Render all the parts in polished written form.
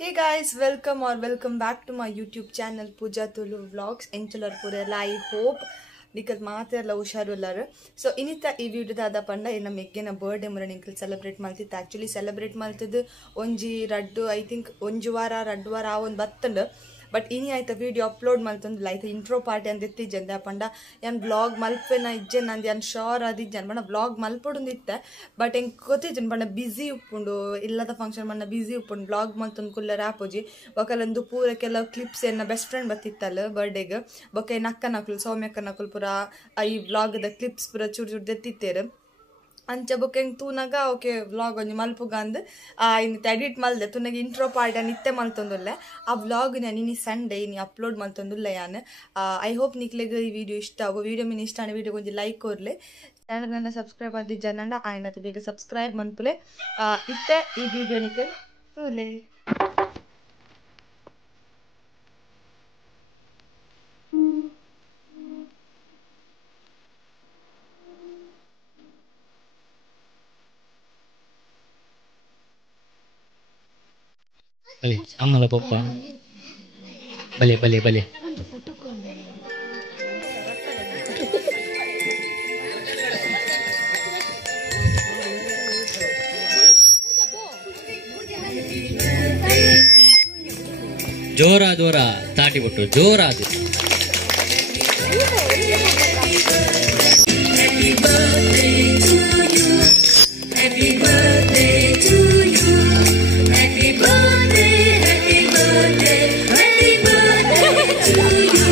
Hey guys, welcome back to my YouTube channel Pooja Tulu Vlogs. Enchalar purella. I hope nikal maatella husharullaru. So inita ee video dada panda ena meggena birthday mura ninkal celebrate maltittu. Actually celebrate maltiddu onji raddu I think onju vara raddu vara avon battanda. But ini aita video upload maltond like intro part and detti janda panda yan vlog malpena ijje nandi yan sure adi jan mana vlog malpodunditte but en kote jan panda busy uppundu illada function manna busy uppun vlog maltond kulla rapoji bakalandu pura kella clips enna best friend battittalla birthday ge bokke nakka nakul soumyakka nakul pura ai vlog da clips pura chur chur dettittere ಅಂಚ ಬೊಕೆಂಗ್ ತೂನಗ okay vlog ಒಂಜಿ ಮಲ್ಪುಗಂದು ಇಂತ edit ಮಲ್ದೆ ತೂನಗ intro part ನಿತ್ತೆ ಮಲ್ತೊಂದುಲ್ಲೆ ಆ vlog ನಿನಿ Sunday ಇನಿ upload ಮಲ್ತೊಂದುಲ್ಲೆ ಯಾನ್ I hope ನಿಕ್ಲೆಗ್ ಈ ವಿಡಿಯೋ ಇಷ್ಟ ಆಗೋ ವಿಡಿಯೋ ಮಿನಿ ಇಷ್ಟ ಆನೆ ವಿಡಿಯೋ ಕೊಂಚ ಲೈಕ್ ಕೊರ್ಲೆ ಚಾನಲ್ ನನ್ನ ಸಬ್ಸ್ಕ್ರೈಬ್ ಆದಿ ಜನಂಡ ಆಯ್ನತ ಬೇಗ ಸಬ್ಸ್ಕ್ರೈಬ್ ಮನ್ಪುಲೆ ಇತ್ತೆ ಈ ವಿಡಿಯೋ ನಿಕ್ಕೆ ತೂಲೆ Bale, ang papa. Bale. Jora, taati bottu, jora adu. Happy birthday to you. Happy birthday to you. Happy birthday to you.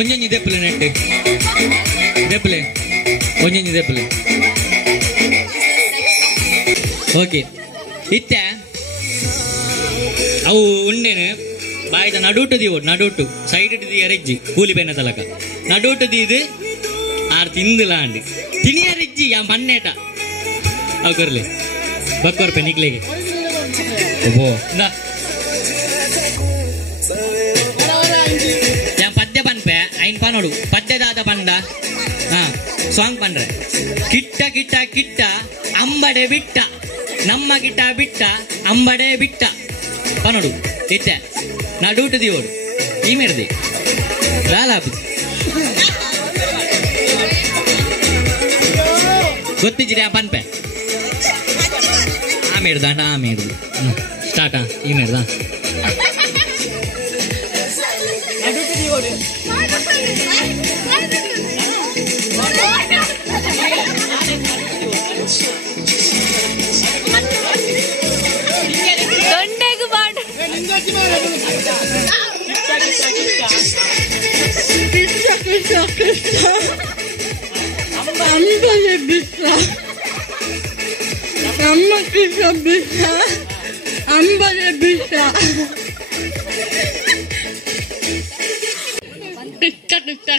Onyenyi depule nette. Depule. Onyenyi depule. Okay. Itte. Avu undene baida nadutu divo nadutu side di erejji kooli penna talaka. Nadutu di idu ar tindulandi. Tini erejji ya manneta. Avu korle. Bakkor pe niklege. Obo. Na. Ain panodu padde dada panda song pandre kitta ambade bitta namma kitta bitta ambade bitta panodu itte nadutu divodu ee merdi lalapi gottijire panpe aa merdu start ee merda nadutu divodu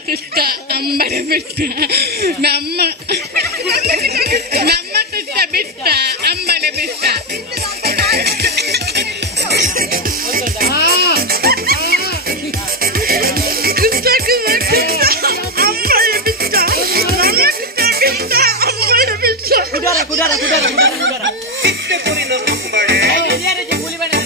Kista, ambare bitta, mamma kista bitta, ambare bitta. Kudara. Sitte purino ambare. Eliare je puli bana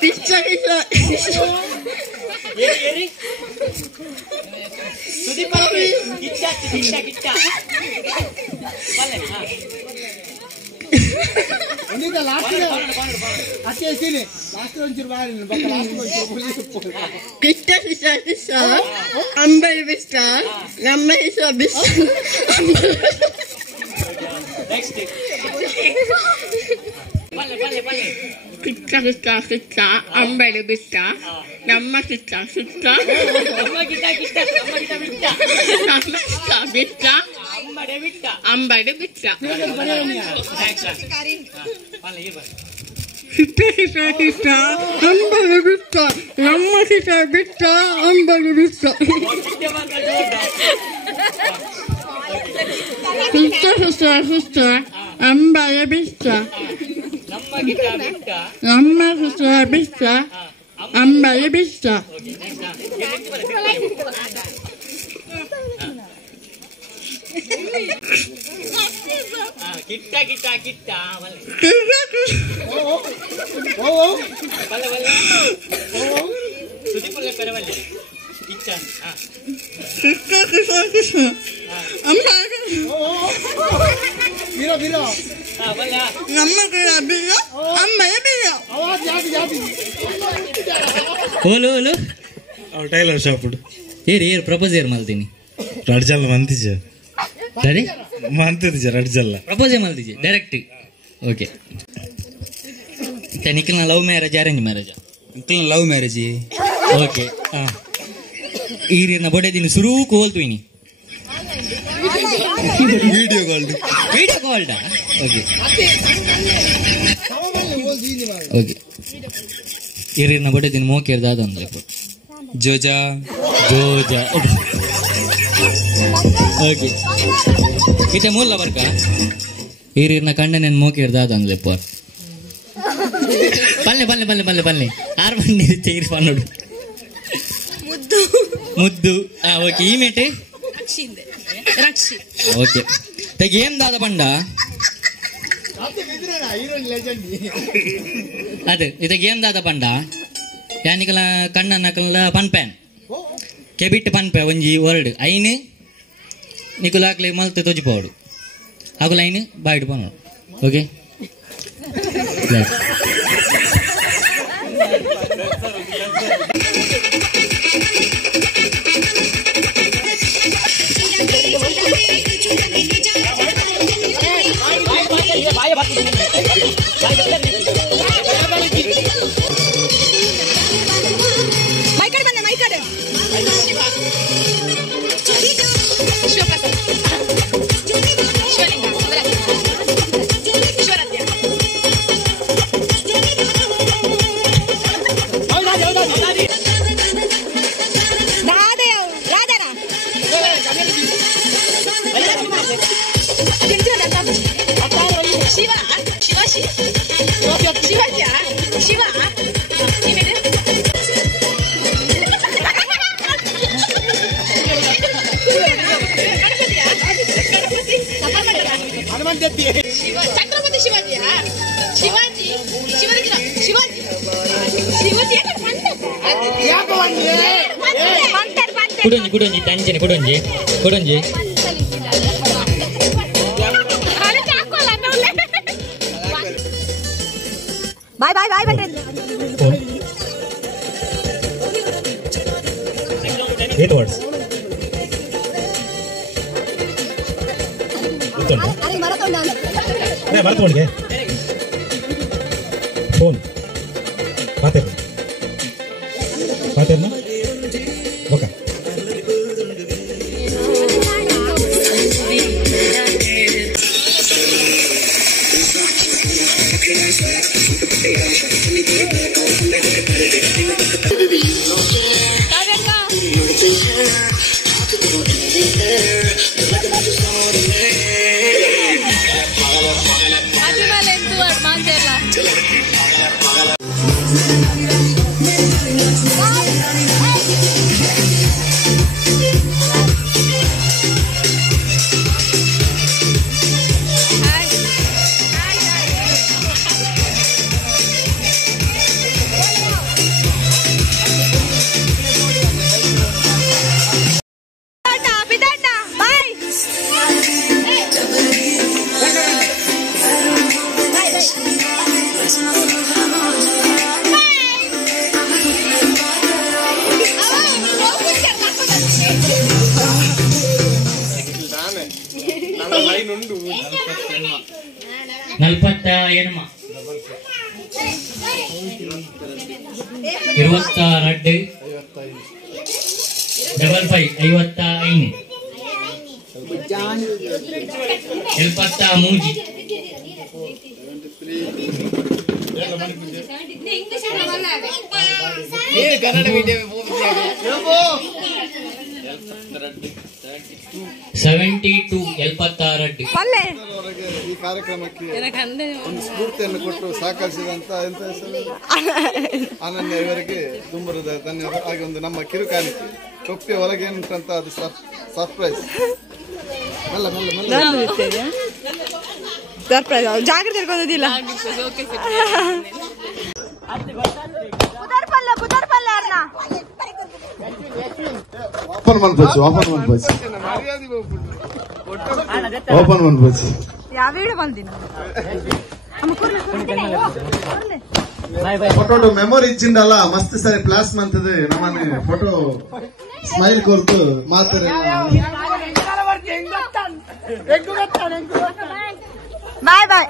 Pizza. Eri. Sudi pare. Kita. Vale. Kita sisa ambil bisa, nama bisa. Next. Pale. Kita ambil bisa, nama kita. Amma kita bisa. Nama bisa. Ambil bisa. Next. Pale ये Kita ambil bisa, nama kita bisa ambil bisa. Kita sisa ambil bisa. Nama kita bisa ambil bisa. kita pale tutti pale per valle kita Bila. pale Nama kita bila ambil bisa. ಓಲು ಅವ್ರು tailor shop ಏರಿ propose ಏರ್ ಮಲ್ತೀನಿ ರಡ್ಜಲ್ಲ ಮಂತಿಜ ಸರಿ ಮಂತಿಜ ರಡ್ಜಲ್ಲ ಪ್ರಪೋಸ್ ಮಲ್ತಿಜಿ ಡೈರೆಕ್ಟ್ ಓಕೆ ನಿಖಿಲ್ನ love marriage arrange marriage love marriage okay ಈ ರೀರ್ನ ಬೊಡೆ ದಿನ ಶುರು ಕೋಲ್ತು ಇನಿ ವಿಡಿಯೋ ಕಾಲ್ಡ್ ಓಕೆ ಈ ರೀರ್ನ ಬೊಡೆ ದಿನ ಮೋಕೇರ್ ದಾದ ಅಂದ್ರೆ ಜೋಜಾ ಓಕೆ ಇತ ಮೂಲ ಬರ್ಕ ಈ ರೀರ್ನ ಕಂಡನೇನು ಮೋಕೇರ್ ದಾದ ಅಂದ್ರೆ ಪರ್ ಪಲ್ಲೆ ಆರು ಮಂದಿ ಚೇರ್ ಪನ್ನೋಡು ಮುದ್ದು ಓಕೆ ಈ ಮೇಟೆ ಓಕೆ ತೆಗೆ ಏನ್ ದಾದ ಪಂಡ ಅದೇ ಇದಕ್ಕೆ ಏನ್ ದಾದ ಪಂಡ ಯಾನಿಕಲ ಕಣ್ಣ ನಕಲ ಪನ್ಪ್ಯಾನ್ ಕೆಬಿಟ್ ಪನ್ಪೆ ಒಂಜಿ ವರ್ಡ್ ಐನ್ ನಿಕುಲಾಕ್ಲಿ ಮಲ್ತು ತೊಜಿಪೋಡು ಅಗುಲ ಐನ್ ಬಾಯ್ಡು ಪನ್ನೋಡು ಓಕೆ ಕುಡೊಂಜಿ ಟೆನ್ಷನ್ ಕುಡೊಂಜಿ ಬಾಯ್ ಬನ್ರಿ 8 words ಮರತೊಂಡಿಗೆ ಫೋನ್ ಮಾತೇರ್ನ ಓಕೆ ಬಾಯ್ ಎನ್ಮ 22 55 ಎಲ್ಪತ್ತ ಮೂಜಿ ಕನ್ನಡ ಮೀಡಿಯಂ 72 76 ಈ ಕಾರ್ಯಕ್ರಮಕ್ಕೆ ಒಂದು ಸ್ಫೂರ್ತಿಯನ್ನು ಕೊಟ್ಟು ಸಹಕರಿಸಿದಂತ ಎಂತ ಹೆಸರು ಅನನ್ಯ ಇವರಿಗೆ ತುಂಬ ಧನ್ಯವಾದ. ಹಾಗೆ ಒಂದು ನಮ್ಮ ಕಿರುಕಾಣಿಕೆ ತೊಪ್ಪೆ ಒಳಗೆ ಏನುಂಟಂತ ಅದು ಸರ್ಪ್ರೈಸ್. ಜಾಗ್ರತೆ ಇರ್ಕೋದಿಲ್ಲ. ಓಪನ್ ಮಾಡ್ಬೋದು ಯಾವ ವಿಡಿಯೋ ಬಂದಿನ ಫೋಟೋ ಮೆಮೊರಿ ಇಚ್ಚಿಂದಲ್ಲ ಮಸ್ತ್ ಸರಿ ಪ್ಲಾಸ್ ಮಂತದೆ ನಮ್ಮನೆ ಫೋಟೋ ಸ್ಮೈಲ್ ಕೊರ್ತು ಮಾತ್ರ ಬಾಯ್ ಬಾಯ್.